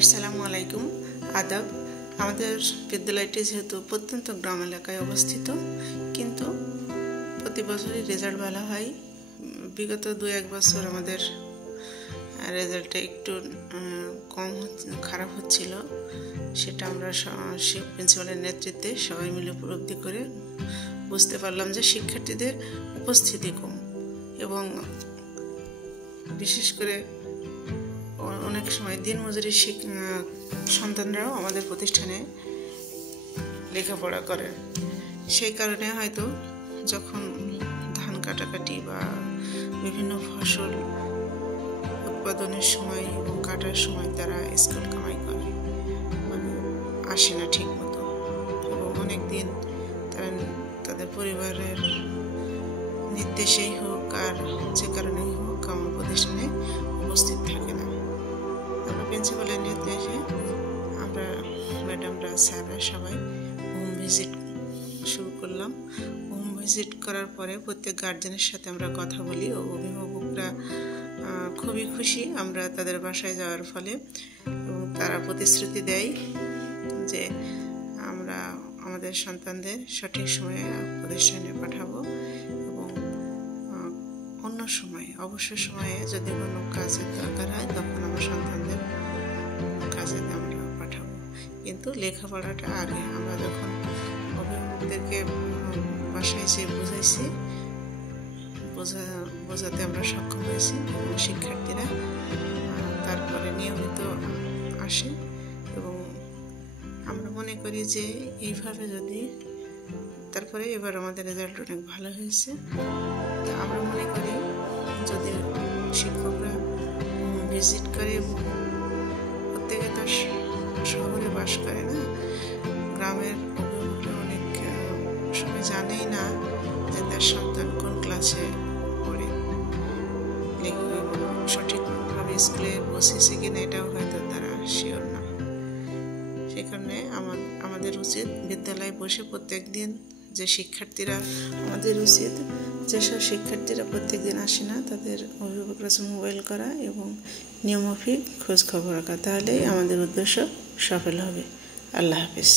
আসসালামু আলাইকুম, আদাব। আমাদের বিদ্যালয়টি যেহেতু প্রত্যন্ত গ্রাম এলাকায় অবস্থিত, কিন্তু প্রতি বছরই রেজাল্ট ভালো হয়। বিগত 2-1 বছর আমাদের রেজাল্টটা একটু খারাপ হচ্ছিল। সেটা আমরা প্রিন্সিপালের নেতৃত্বে সবাই মিলে উপলব্ধি করে বুঝতে পারলাম যে শিক্ষার্থীদের উপস্থিতি কম, এবং বিশেষ করে অনেক সময় দিনমজুরি সন্তানরাও আমাদের প্রতিষ্ঠানে লেখাপড়া করেন। সেই কারণে হয়তো যখন ধান কাটাকাটি বা বিভিন্ন ফসল উৎপাদনের সময় এবং কাটার সময় তারা স্কুল কামাই করে, মানে আসে না ঠিক মতো, এবং অনেক দিন তারা তাদের পরিবারের নির্দেশেই হোক আর যে কারণেই হোক আমার প্রতিষ্ঠানে উপস্থিত থাকে না। তারপর প্রিন্সিপালের নির্দেশে আমরা ম্যাডামরা, স্যাররা সবাই হোম ভিজিট শুরু করলাম। হোম ভিজিট করার পরে প্রত্যেক গার্জেনের সাথে আমরা কথা বলি, ও অভিভাবকরা খুবই খুশি আমরা তাদের বাসায় যাওয়ার ফলে, এবং তারা প্রতিশ্রুতি দেয় যে আমরা আমাদের সন্তানদের সঠিক সময়ে প্রতিষ্ঠানে পাঠাবো, এবং অন্য সময়ে অবসর সময়ে যদি কোনো কাজের দরকার হয় তখন আমার সন্তানদের কাজে আমরা পাঠাবো। কিন্তু লেখাপড়াটা আগে আমরা যখন অভিভাবকদেরকে বাসায় যেয়ে বুঝাইছি, বোঝাতে আমরা সক্ষম হয়েছি, এবং শিক্ষার্থীরা তারপরে নিয়মিত আসে। এবং আমরা মনে করি যে এইভাবে যদি তারপরে এবার আমাদের রেজাল্ট অনেক ভালো হয়েছে। তা আমরা মনে করি যদি শিক্ষকরা ভিজিট করে, প্রত্যেকে তো শহরে বাস করে না, গ্রামের অভিভাবকরা অনেক সময় জানেই না যে তার সন্তান কোন ক্লাসে পড়ে, সঠিকভাবে স্কুলে বসেছে কিনা এটাও হয়তো তারা শিওর না। সে কারণে আমাদের উচিত বিদ্যালয়ে বসে প্রত্যেক দিন যে শিক্ষার্থীরা, আমাদের উচিত যেসব শিক্ষার্থীরা প্রত্যেক দিন আসে না তাদের অভিভাবকরা মোবাইল করা এবং নিয়মমাফিক খোঁজ খবর রাখা, তাহলেই আমাদের উদ্দেশ্য সফল হবে। আল্লাহ হাফেজ।